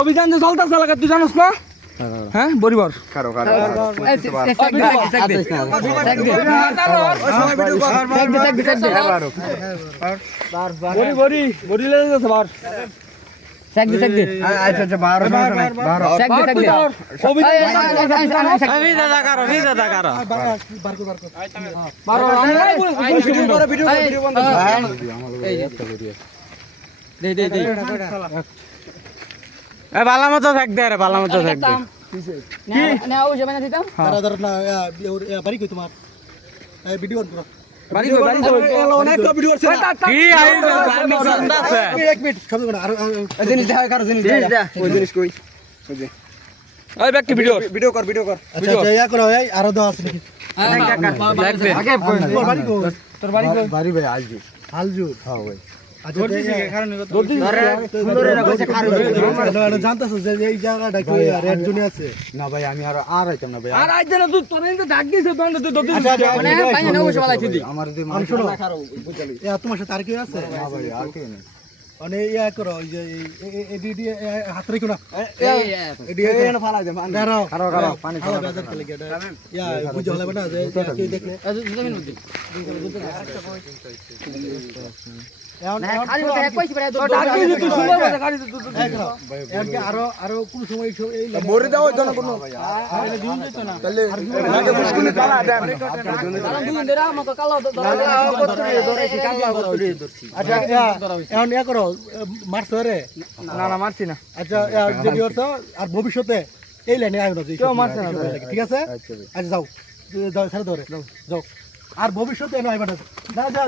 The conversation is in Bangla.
অভিযান যে চলতেছে এলাকা তুই জানোস না হ্যাঁ বরিবর ভালো মতো থাকতে রে ভালো মতো থাকতে জানতেছো যে এই জায়গাটা কি রেড জোনে আছে না ভাই আমি আর আইতাম না ভাই আর আইতে না তুই তোর তো ডাক দিছে বন্ধ তুই দতি মানে পাইনা না ওসব লাইছি দি আমার যে মান শোনো তোমার সাথে আর কি আছে না ভাই আর কি নেই মানে ইয়া করো ওই যে এডিডি হাত রেখো না এডি এনে ফালা দে দাঁড়াও দাঁড়াও পানি খাওয়া বাজার কে লাগে ইয়া বুঝ হলে না যে কি দেখলে জমিন মধ্যে আরো কোন সময় মরে দাও না কোনো মারছ রে না মারছি না আচ্ছা আর ভবিষ্যতে এই লাইনে আয় না ঠিক আছে আচ্ছা যাও ছেড়ে ধরে যাও আর ভবিষ্যতে এনে আইবা না যা